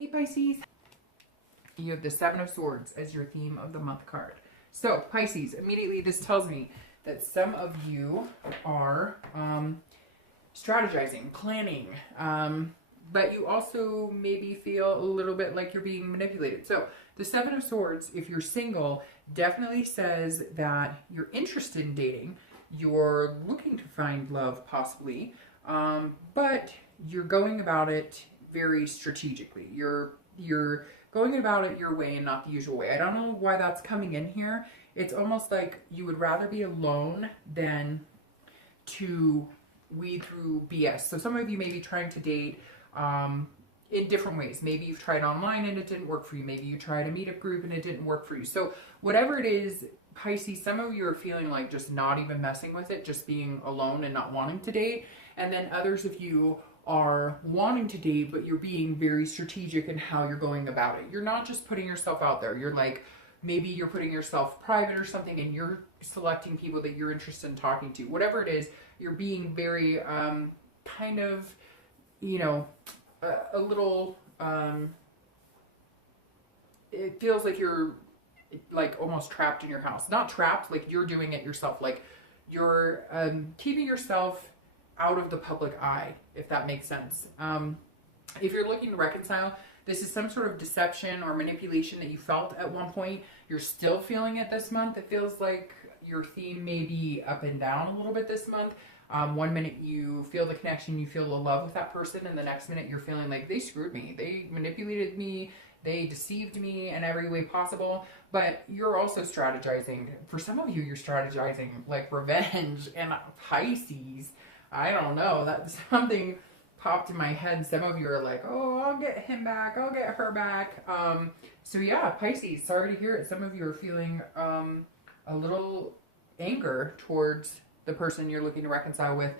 Hey Pisces, you have the Seven of Swords as your theme of the month card. So Pisces, immediately this tells me that some of you are strategizing, planning, but you also maybe feel a little bit like you're being manipulated. So the Seven of Swords, if you're single, definitely says that you're interested in dating, you're looking to find love possibly, but you're going about it very strategically. You're going about it your way and not the usual way. I don't know why that's coming in here. It's almost like you would rather be alone than to weed through BS. So some of you may be trying to date in different ways. Maybe you've tried online and it didn't work for you. Maybe you tried a meetup group and it didn't work for you. So whatever it is, Pisces, some of you are feeling like just not even messing with it, just being alone and not wanting to date. And then others of you are wanting to date, but you're being very strategic in how you're going about it. You're not just putting yourself out there. You're like, maybe you're putting yourself private or something and you're selecting people that you're interested in talking to. Whatever it is, you're being very kind of, you know, a little, it feels like you're like almost trapped in your house. Not trapped, like you're doing it yourself. Like you're keeping yourself out of the public eye, if that makes sense. If you're looking to reconcile, this is some sort of deception or manipulation that you felt at one point. You're still feeling it this month. It feels like your theme may be up and down a little bit this month. One minute you feel the connection, you feel the love with that person, and the next minute you're feeling like they screwed me, they manipulated me, they deceived me in every way possible. But you're also strategizing. For some of you, you're strategizing like revenge. And Pisces, I don't know, that something popped in my head. Some of you are like, oh, I'll get him back, I'll get her back. So yeah, Pisces, sorry to hear it. Some of you are feeling a little anger towards the person you're looking to reconcile with.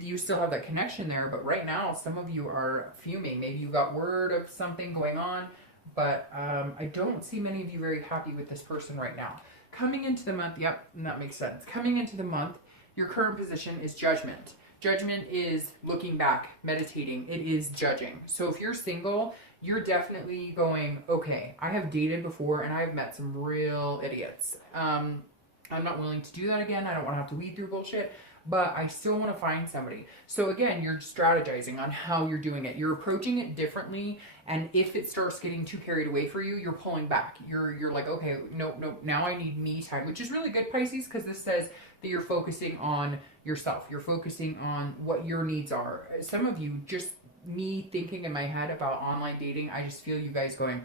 You still have that connection there, but right now some of you are fuming. Maybe you got word of something going on, but I don't see many of you very happy with this person right now. Coming into the month, yep, that makes sense. Coming into the month, your current position is judgment. Judgment is looking back, meditating. It is judging. So if you're single, you're definitely going, okay, I have dated before and I've met some real idiots. I'm not willing to do that again. I don't want to have to weed through bullshit, but I still want to find somebody. So again, you're strategizing on how you're doing it. You're approaching it differently. And if it starts getting too carried away for you, you're pulling back. You're like, okay, no, now I need me time, which is really good, Pisces, because this says that you're focusing on yourself. You're focusing on what your needs are. Some of you, just me thinking in my head about online dating, I just feel you guys going,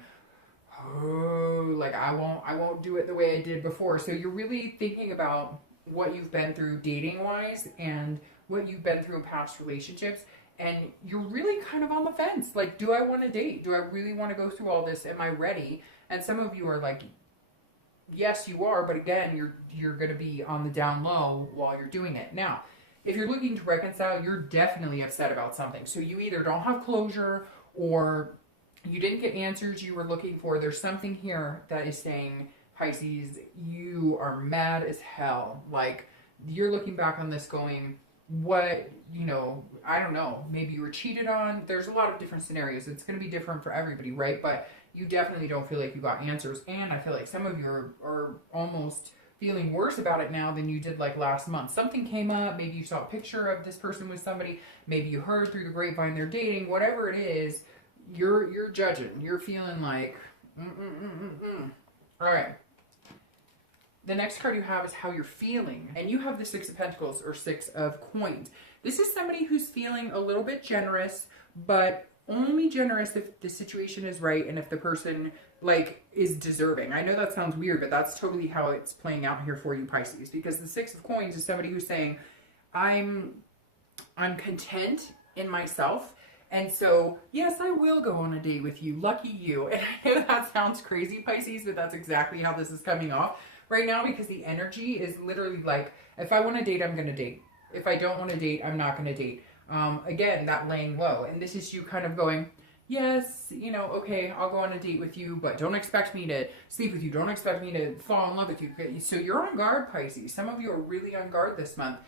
oh, like I won't do it the way I did before. So you're really thinking about what you've been through dating wise and what you've been through in past relationships, and you're really kind of on the fence. Like, do I want to date? Do I really want to go through all this? Am I ready? And some of you are like, yes, you are, but again, you're going to be on the down low while you're doing it. Now, if you're looking to reconcile, you're definitely upset about something. So you either don't have closure or you didn't get answers you were looking for. There's something here that is saying, Pisces, you are mad as hell. Like, you're looking back on this going, what, you know, I don't know, maybe you were cheated on. There's a lot of different scenarios. It's going to be different for everybody, right? But you definitely don't feel like you got answers. And I feel like some of you are almost feeling worse about it now than you did like last month. Something came up. Maybe you saw a picture of this person with somebody. Maybe you heard through the grapevine they're dating. Whatever it is, you're judging. You're feeling like, All right. The next card you have is how you're feeling. And you have the Six of Pentacles or Six of Coins. This is somebody who's feeling a little bit generous, but only generous if the situation is right and if the person like is deserving. I know that sounds weird, but that's totally how it's playing out here for you, Pisces, because the Six of Coins is somebody who's saying, I'm content in myself. And so, yes, I will go on a date with you. Lucky you. And I know that sounds crazy, Pisces, but that's exactly how this is coming off right now, because the energy is literally like, if I want to date, I'm going to date. If I don't want to date, I'm not going to date. Again, that laying low. And this is you kind of going, yes, you know, okay, I'll go on a date with you, but don't expect me to sleep with you. Don't expect me to fall in love with you. So you're on guard, Pisces. Some of you are really on guard this month.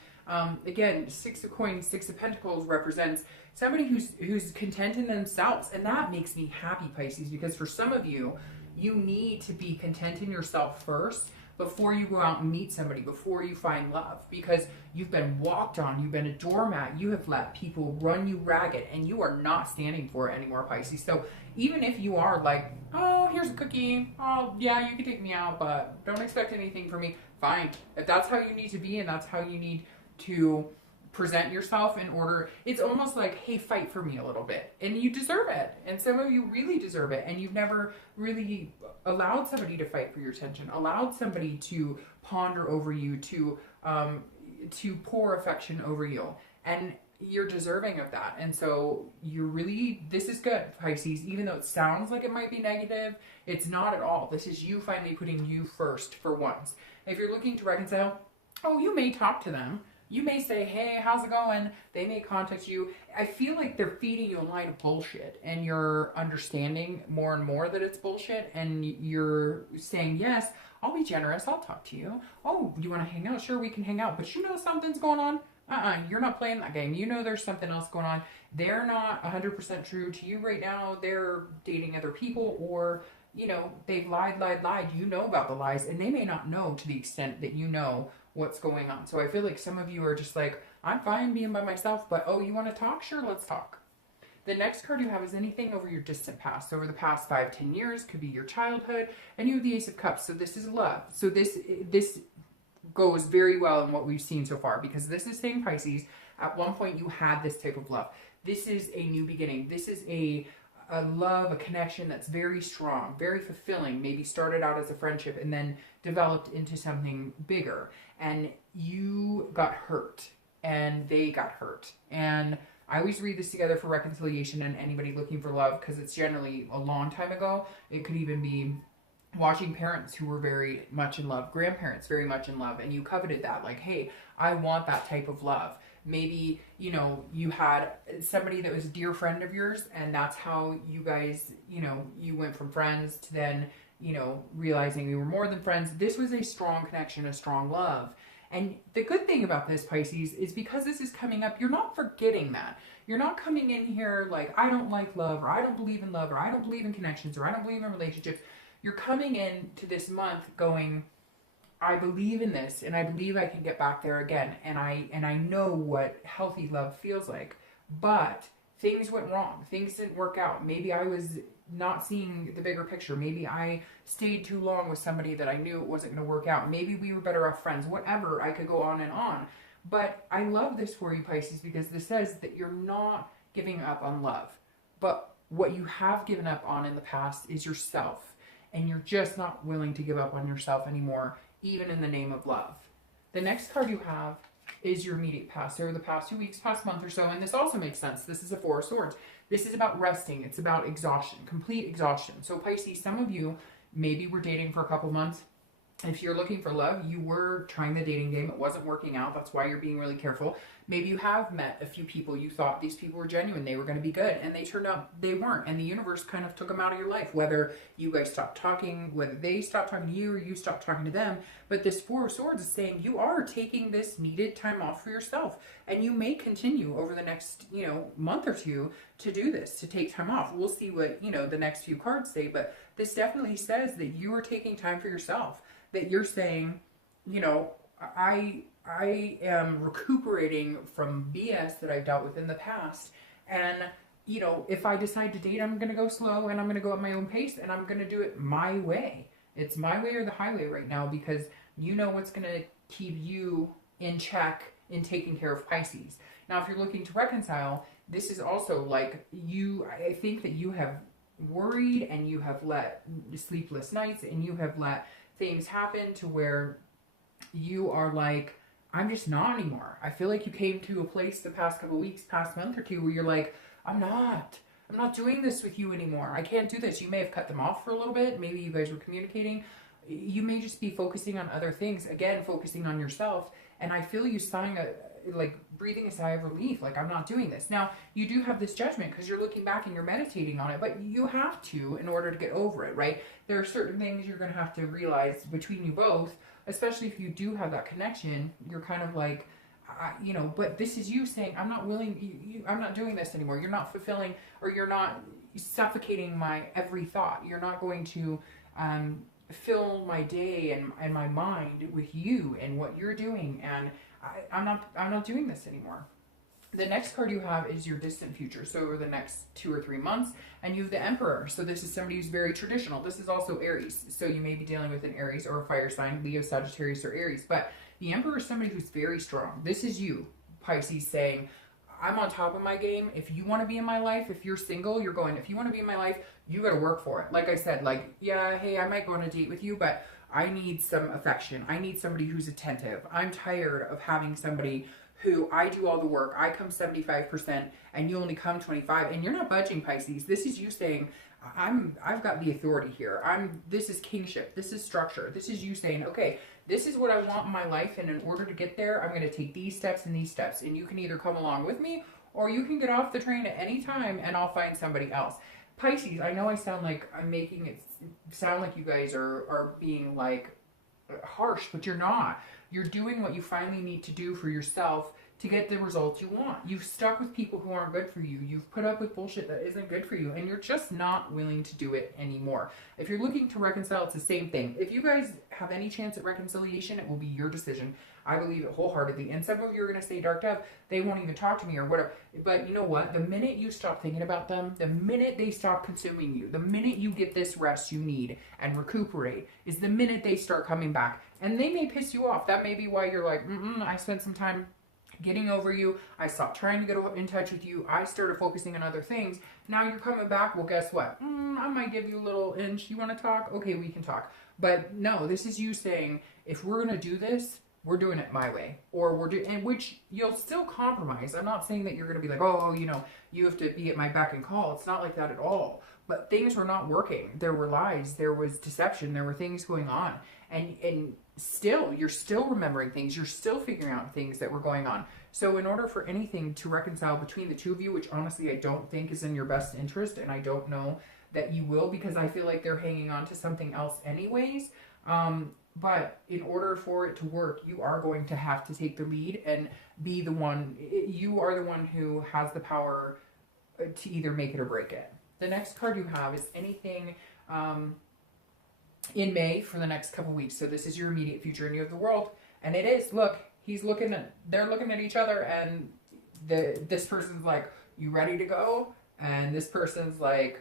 Again, Six of Coins, Six of Pentacles represents somebody who's content in themselves. And that makes me happy, Pisces, because for some of you, you need to be content in yourself first before you go out and meet somebody, before you find love, because you've been walked on, you've been a doormat, you have let people run you ragged, and you are not standing for it anymore, Pisces. So even if you are like, oh, here's a cookie, oh yeah, you can take me out, but don't expect anything from me, fine. If that's how you need to be and that's how you need to present yourself in order, it's almost like, hey, fight for me a little bit, and you deserve it. And some of you really deserve it, and you've never really allowed somebody to fight for your attention, allowed somebody to ponder over you, to pour affection over you, and you're deserving of that. And so you're really, this is good, Pisces. Even though it sounds like it might be negative, it's not at all. This is you finally putting you first for once. If you're looking to reconcile, oh, you may talk to them. You may say, hey, how's it going? They may contact you. I feel like they're feeding you a line of bullshit, and you're understanding more and more that it's bullshit, and you're saying, yes, I'll be generous. I'll talk to you. Oh, you want to hang out? Sure, we can hang out. But you know something's going on? You're not playing that game. You know there's something else going on. They're not 100% true to you right now. They're dating other people, or, you know, they've lied. You know about the lies, and they may not know to the extent that you know what's going on. So I feel like some of you are just like, I'm fine being by myself, but oh, you want to talk? Sure, let's talk. The next card you have is anything over your distant past, over the past 5-10 years, could be your childhood, and you have the Ace of Cups. So this is love. So this goes very well in what we've seen so far, because this is saying, Pisces, at one point you had this type of love. This is a new beginning. This is a love, a connection that's very strong, very fulfilling, maybe started out as a friendship and then developed into something bigger. And you got hurt and they got hurt. And I always read this together for reconciliation and anybody looking for love, because it's generally a long time ago. It could even be watching parents who were very much in love, grandparents very much in love, and you coveted that, like, hey, I want that type of love. Maybe, you know, you had somebody that was a dear friend of yours, and that's how you guys, you know, you went from friends to then, you know, realizing you were more than friends. This was a strong connection, a strong love. And the good thing about this, Pisces, is because this is coming up, you're not forgetting that. You're not coming in here like, I don't like love, or I don't believe in love, or I don't believe in connections, or I don't believe in relationships. You're coming in to this month going, I believe in this, and I believe I can get back there again, and I know what healthy love feels like. But things went wrong. Things didn't work out. Maybe I was not seeing the bigger picture. Maybe I stayed too long with somebody that I knew it wasn't going to work out. Maybe we were better off friends. Whatever. I could go on and on. But I love this for you, Pisces, because this says that you're not giving up on love. But what you have given up on in the past is yourself. And you're just not willing to give up on yourself anymore, even in the name of love. The next card you have is your immediate past, over the past 2 weeks, past month or so, and this also makes sense. This is a Four of Swords. This is about resting. It's about exhaustion, complete exhaustion. So Pisces, some of you maybe were dating for a couple months. If you're looking for love, you were trying the dating game. It wasn't working out. That's why you're being really careful. Maybe you have met a few people. You thought these people were genuine. They were going to be good. And they turned out they weren't. And the universe kind of took them out of your life. Whether you guys stopped talking, whether they stopped talking to you or you stopped talking to them. But this Four of Swords is saying you are taking this needed time off for yourself. And you may continue over the next, month or two to do this, to take time off. We'll see what, the next few cards say. But this definitely says that you are taking time for yourself. That you're saying, I am recuperating from BS that I've dealt with in the past. And, if I decide to date, I'm going to go slow and I'm going to go at my own pace and I'm going to do it my way. It's my way or the highway right now, because you know what's going to keep you in check in taking care of Pisces. Now, if you're looking to reconcile, this is also like I think that you have worried and you have let sleepless nights and you have let things happen to where you are like, I'm just not anymore. I feel like you came to a place the past couple of weeks, past month or two, where you're like, I'm not doing this with you anymore. I can't do this. You may have cut them off for a little bit. Maybe you guys were communicating. You may just be focusing on other things. Again, focusing on yourself. And I feel you breathing a sigh of relief, like, I'm not doing this. Now, you do have this judgment because you're looking back and you're meditating on it, but you have to in order to get over it, right? There are certain things you're going to have to realize between you both, especially if you do have that connection. You're kind of like, you know, but this is you saying, I'm not willing, I'm not doing this anymore. You're not fulfilling, or you're not suffocating my every thought. You're not going to fill my day and my mind with you and what you're doing. And I'm not doing this anymore. The next card you have is your distant future. So over the next 2 or 3 months, and you have the Emperor. So this is somebody who's very traditional. This is also Aries. So you may be dealing with an Aries or a fire sign, Leo, Sagittarius, or Aries. But the Emperor is somebody who's very strong. This is you, Pisces, saying, I'm on top of my game. If you want to be in my life, if you're single, you're going, if you want to be in my life, you got to work for it. Like I said, like, yeah, hey, I might go on a date with you, but I need some affection. I need somebody who's attentive. I'm tired of having somebody who I do all the work. I come 75% and you only come 25, and you're not budging, Pisces. This is you saying, I've got the authority here. This is kingship. This is structure. This is you saying, okay, this is what I want in my life, and in order to get there, I'm going to take these steps and these steps, and you can either come along with me, or you can get off the train at any time and I'll find somebody else. Pisces, I know I sound like I'm making it sound like you guys are being like harsh, but you're not. You're doing what you finally need to do for yourself to get the results you want. You've stuck with people who aren't good for you. You've put up with bullshit that isn't good for you, and you're just not willing to do it anymore. If you're looking to reconcile, it's the same thing. If you guys have any chance at reconciliation, it will be your decision. I believe it wholeheartedly. And some of you are going to say, Dark Dove, they won't even talk to me or whatever. But you know what? The minute you stop thinking about them, the minute they stop consuming you, the minute you get this rest you need and recuperate, is the minute they start coming back. And they may piss you off. That may be why you're like, I spent some time getting over you. I stopped trying to get in touch with you. I started focusing on other things. Now you're coming back. Well, guess what? I might give you a little inch. You want to talk? Okay, we can talk. But no, this is you saying, if we're going to do this, we're doing it my way. Or we're doing, and which you'll still compromise. I'm not saying that you're going to be like, oh, you know, you have to be at my beck and call. It's not like that at all. But things were not working. There were lies. There was deception. There were things going on. And still, you're still remembering things. You're still figuring out things that were going on. So in order for anything to reconcile between the two of you, which honestly I don't think is in your best interest, and I don't know that you will, because I feel like they're hanging on to something else anyways. But in order for it to work, you are going to have to take the lead and be the one. You are the one who has the power to either make it or break it. The next card you have is anything in May for the next couple weeks. So this is your immediate future, and you have the World. And it is, look, they're looking at each other, and this person's like, you ready to go? And this person's like,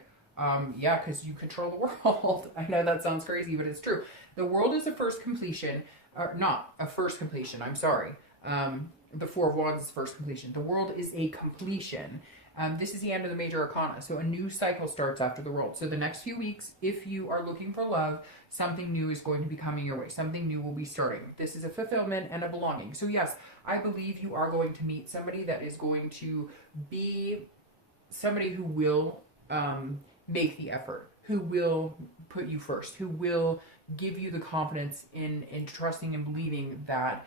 yeah, because you control the world. I know that sounds crazy, but it's true. The World is a first completion, or not a first completion, I'm sorry. The Four of Wands is first completion. The World is a completion. This is the end of the major arcana. So a new cycle starts after the World. So the next few weeks, if you are looking for love, something new is going to be coming your way. Something new will be starting. This is a fulfillment and a belonging. So yes, I believe you are going to meet somebody that is going to be somebody who will make the effort, who will put you first, who will give you the confidence in trusting and believing that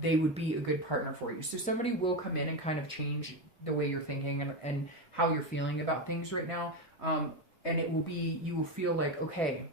they would be a good partner for you. So somebody will come in and kind of change the way you're thinking and how you're feeling about things right now. And it will be, you will feel like, okay,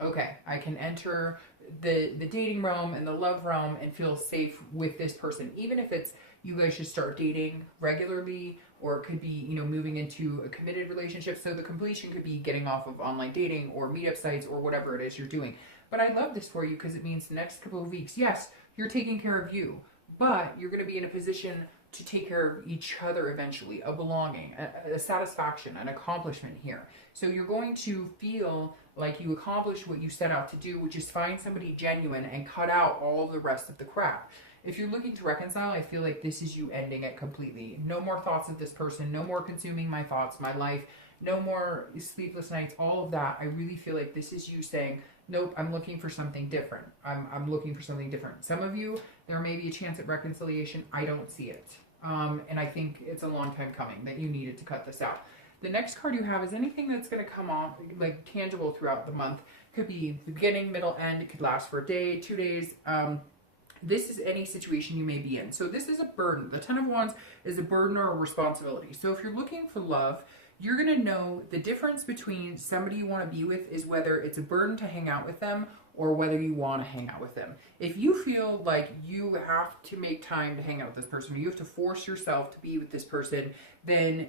I can enter the dating realm and the love realm and feel safe with this person. Even if it's, you guys should start dating regularly, or it could be, you know, moving into a committed relationship. So the completion could be getting off of online dating or meetup sites or whatever it is you're doing. But I love this for you because it means the next couple of weeks, yes, you're taking care of you, but you're going to be in a position to take care of each other eventually, a belonging, a satisfaction, an accomplishment here. So you're going to feel like you accomplished what you set out to do, which is find somebody genuine and cut out all the rest of the crap. If you're looking to reconcile, I feel like this is you ending it completely. No more thoughts of this person, no more consuming my thoughts, my life, no more sleepless nights, all of that. I really feel like this is you saying, nope, I'm looking for something different. I'm looking for something different. Some of you, there may be a chance at reconciliation. I don't see it. And I think it's a long time coming that you needed to cut this out. The next card you have is anything that's going to come off, like tangible throughout the month. Could be the beginning, middle, end. It could last for a day, 2 days. This is any situation you may be in. So this is a burden. The Ten of Wands is a burden or a responsibility. So if you're looking for love, you're going to know the difference between somebody you want to be with is whether it's a burden to hang out with them or whether you want to hang out with them. If you feel like you have to make time to hang out with this person, or you have to force yourself to be with this person, then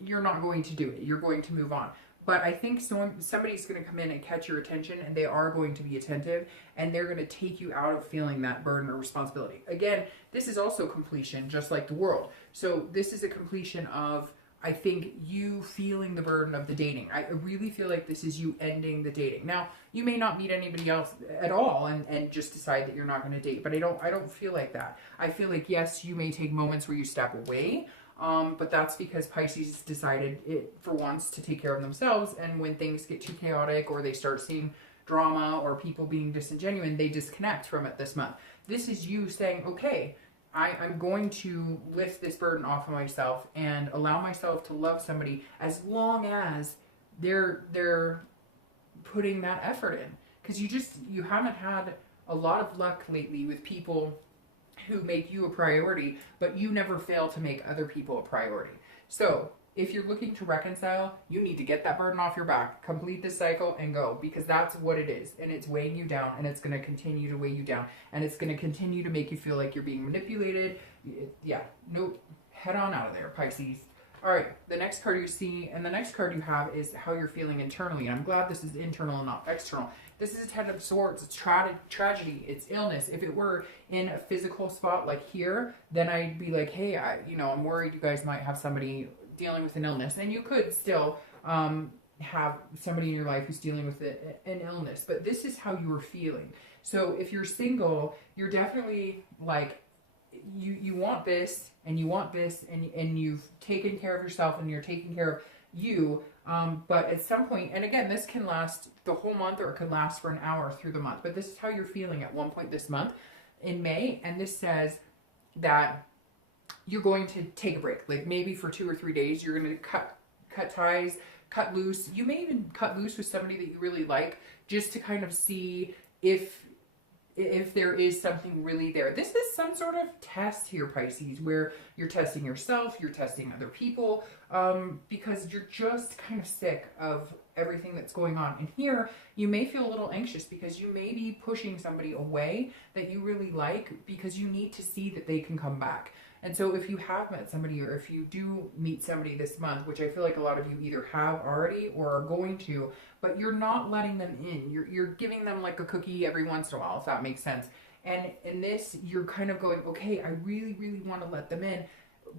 you're not going to do it. You're going to move on. But I think somebody's going to come in and catch your attention, and they are going to be attentive, and they're going to take you out of feeling that burden or responsibility. Again, this is also completion, just like the world. So this is a completion of, I think, you feeling the burden of the dating. I really feel like this is you ending the dating. Now, you may not meet anybody else at all and just decide that you're not going to date, but I don't feel like that. I feel like, yes, you may take moments where you step away, but that's because Pisces decided it for once to take care of themselves, and when things get too chaotic or they start seeing drama or people being disingenuine, they disconnect from it this month. This is you saying, okay, I'm going to lift this burden off of myself and allow myself to love somebody as long as they're putting that effort in. Because you haven't had a lot of luck lately with people who make you a priority, but you never fail to make other people a priority. So if you're looking to reconcile, you need to get that burden off your back, complete this cycle, and go, because that's what it is. And it's weighing you down, and it's going to continue to weigh you down, and it's going to continue to make you feel like you're being manipulated. Yeah, nope, head on out of there, Pisces. All right, the next card you see, and the next card you have is how you're feeling internally. And I'm glad this is internal and not external. This is a Ten of Swords. It's tragedy. It's illness. If it were in a physical spot like here, then I'd be like, hey, I'm worried you guys might have somebody dealing with an illness. And you could still have somebody in your life who's dealing with an illness. But this is how you were feeling. So if you're single, you're definitely like, you want this and you want this, and you've taken care of yourself and you're taking care of you, but at some point, and again, this can last the whole month or it could last for an hour through the month, but this is how you're feeling at one point this month in May, and this says that you're going to take a break, like maybe for 2 or 3 days. You're going to cut ties, cut loose. You may even cut loose with somebody that you really like, just to kind of see if there is something really there. This is some sort of test here, Pisces, where you're testing yourself, you're testing other people, because you're just kind of sick of everything that's going on. And here, you may feel a little anxious because you may be pushing somebody away that you really like because you need to see that they can come back. And so if you have met somebody, or if you do meet somebody this month, which I feel like a lot of you either have already or are going to, but you're not letting them in. You're giving them like a cookie every once in a while, if that makes sense. And in this, you're kind of going, okay, I really, really want to let them in,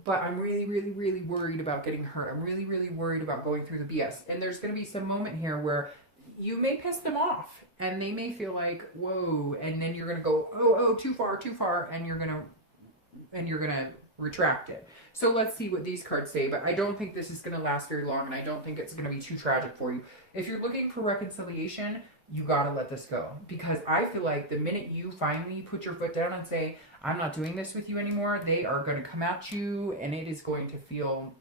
but I'm really, really, really worried about getting hurt. I'm really, really worried about going through the BS. And there's going to be some moment here where you may piss them off and they may feel like, whoa, and then you're going to go, oh, too far, and you're going to retract it. So let's see what these cards say, but I don't think this is going to last very long, and I don't think it's going to be too tragic for you. If you're looking for reconciliation, you got to let this go, because I feel like the minute you finally put your foot down and say, I'm not doing this with you anymore, they are going to come at you, and it is going to feel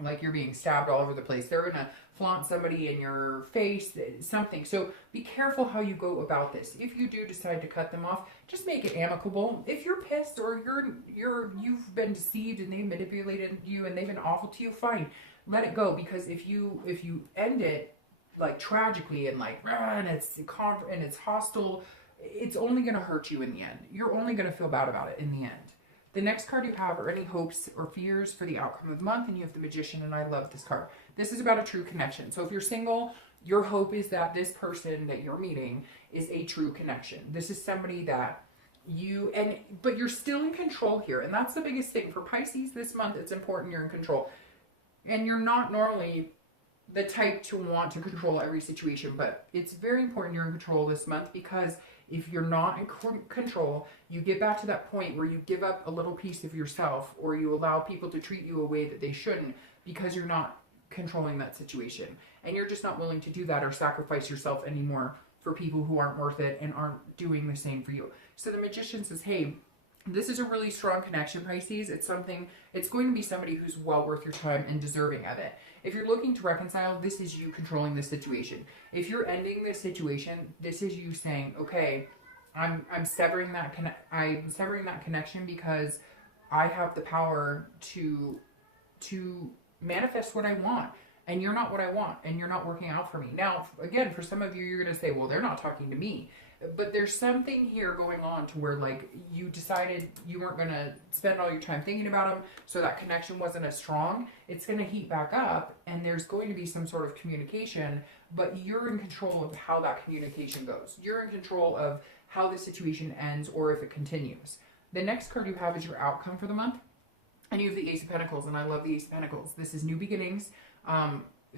like you're being stabbed all over the place. They're going to flaunt somebody in your face, something. So be careful how you go about this. If you do decide to cut them off, just make it amicable. If you're pissed or you've been deceived and they manipulated you and they've been awful to you, fine, let it go. Because if you end it like tragically and like and it's hostile, it's only going to hurt you in the end. You're only going to feel bad about it in the end. The next card you have are any hopes or fears for the outcome of the month, and you have the Magician, and I love this card. This is about a true connection. So if you're single, your hope is that this person that you're meeting is a true connection. This is somebody that but you're still in control here, and that's the biggest thing. For Pisces this month, it's important you're in control. And you're not normally the type to want to control every situation, but it's very important you're in control this month, because if you're not in control, you get back to that point where you give up a little piece of yourself, or you allow people to treat you a way that they shouldn't, because you're not controlling that situation. And you're just not willing to do that or sacrifice yourself anymore for people who aren't worth it and aren't doing the same for you. So the Magician says, hey, this is a really strong connection, Pisces. It's going to be somebody who's well worth your time and deserving of it. If you're looking to reconcile, this is you controlling the situation. If you're ending this situation, this is you saying, okay, I'm severing that connection because I have the power to manifest what I want. And you're not what I want, and you're not working out for me. Now, again, for some of you, you're going to say, well, they're not talking to me. But there's something here going on to where, like, you decided you weren't going to spend all your time thinking about them, so that connection wasn't as strong. It's going to heat back up, and there's going to be some sort of communication, but you're in control of how that communication goes. You're in control of how the situation ends or if it continues. The next card you have is your outcome for the month. And you have the Ace of Pentacles, and I love the Ace of Pentacles. This is new beginnings.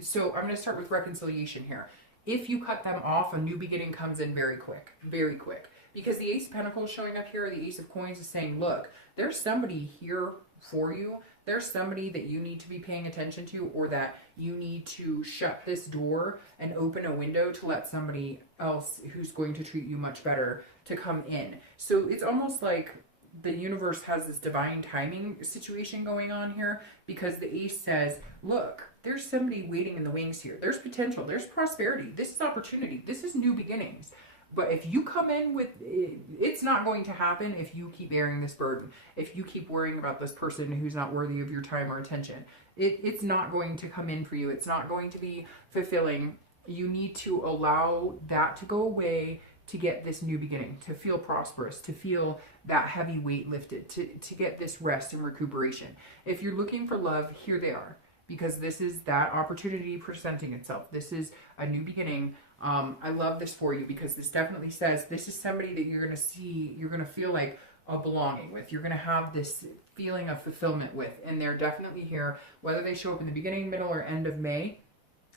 So I'm going to start with reconciliation here. If you cut them off, a new beginning comes in very quick, very quick. Because the Ace of Pentacles showing up here, the Ace of Coins is saying, look, there's somebody here for you. There's somebody that you need to be paying attention to, or that you need to shut this door and open a window to let somebody else who's going to treat you much better to come in. So it's almost like the universe has this divine timing situation going on here, because the Ace says, look, there's somebody waiting in the wings here. There's potential. There's prosperity. This is opportunity. This is new beginnings. But if you come in with, it's not going to happen if you keep bearing this burden. If you keep worrying about this person who's not worthy of your time or attention, it's not going to come in for you. It's not going to be fulfilling. You need to allow that to go away to get this new beginning, to feel prosperous, to feel that heavy weight lifted, to get this rest and recuperation. If you're looking for love, here they are, because this is that opportunity presenting itself. This is a new beginning. I love this for you, because this definitely says this is somebody that you're going to see, you're going to feel like a belonging with. You're going to have this feeling of fulfillment with, and they're definitely here, whether they show up in the beginning, middle, or end of May.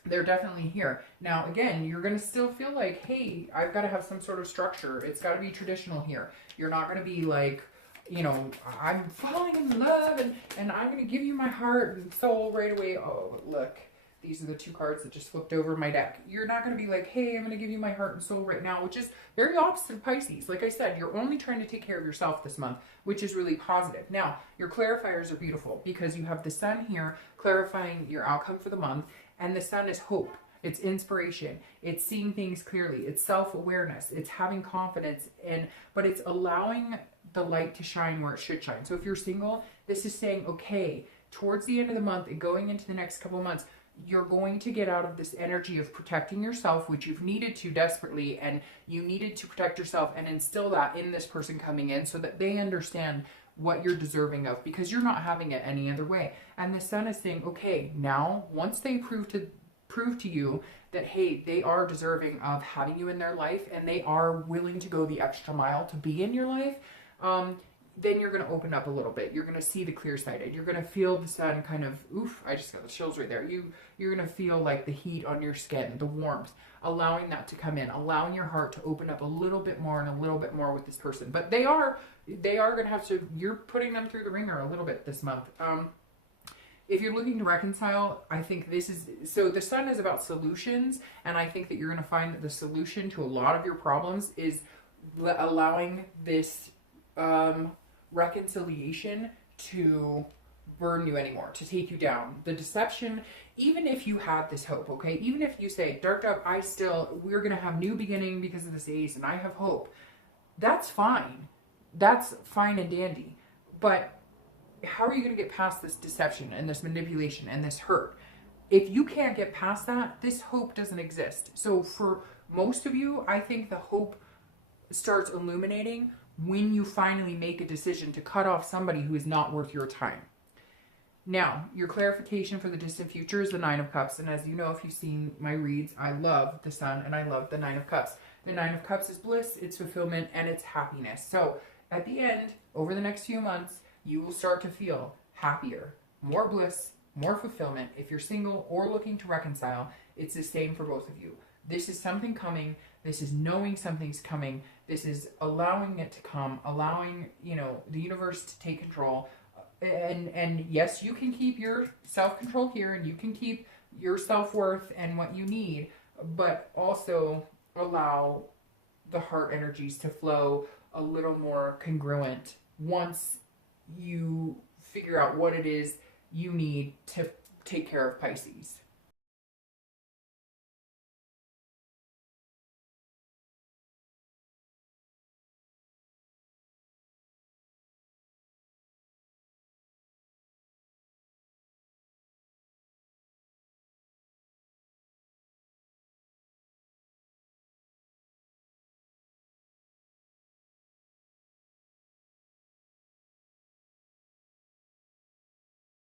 They're definitely here. Now, again, you're going to still feel like, hey, I've got to have some sort of structure. It's got to be traditional here. You're not going to be like, you know, I'm falling in love and I'm going to give you my heart and soul right away. Oh, look, these are the two cards that just flipped over my deck. You're not going to be like, hey, I'm going to give you my heart and soul right now, which is very opposite of Pisces. Like I said, you're only trying to take care of yourself this month, which is really positive. Now, your clarifiers are beautiful, because you have the Sun here clarifying your outcome for the month. And the Sun is hope. It's inspiration. It's seeing things clearly. It's self-awareness. It's having confidence but it's allowing the light to shine where it should shine. So if you're single, this is saying, okay, towards the end of the month and going into the next couple of months, you're going to get out of this energy of protecting yourself, which you've needed to desperately, and you needed to protect yourself and instill that in this person coming in so that they understand what you're deserving of, because you're not having it any other way. And the Sun is saying, okay, now once they prove to you that, hey, they are deserving of having you in their life and they are willing to go the extra mile to be in your life, then you're going to open up a little bit. You're going to see the clear sided. You're going to feel the Sun kind of, oof, I just got the chills right there. You're going to feel like the heat on your skin, the warmth, allowing that to come in, allowing your heart to open up a little bit more and a little bit more with this person. But they are going to have to, you're putting them through the ringer a little bit this month. If you're looking to reconcile, I think this is, so the Sun is about solutions, and I think that you're going to find that the solution to a lot of your problems is allowing this reconciliation to burn you anymore, to take you down. The deception, even if you had this hope, okay, even if you say, Dark Dove, we're going to have new beginning because of this Ace and I have hope, that's fine. That's fine and dandy. But how are you going to get past this deception and this manipulation and this hurt? If you can't get past that, this hope doesn't exist. So for most of you, I think the hope starts illuminating when you finally make a decision to cut off somebody who is not worth your time. Now, your clarification for the distant future is the Nine of Cups. And as you know, if you've seen my reads, I love the Sun and I love the Nine of Cups. The Nine of Cups is bliss, it's fulfillment, and it's happiness. So at the end, over the next few months, you will start to feel happier, more bliss, more fulfillment. If you're single or looking to reconcile, it's the same for both of you. This is something coming. This is knowing something's coming. This is allowing it to come, allowing, the universe to take control. And yes, you can keep your self-control here, and you can keep your self-worth and what you need, but also allow the heart energies to flow a little more congruent once you figure out what it is you need to take care of Pisces.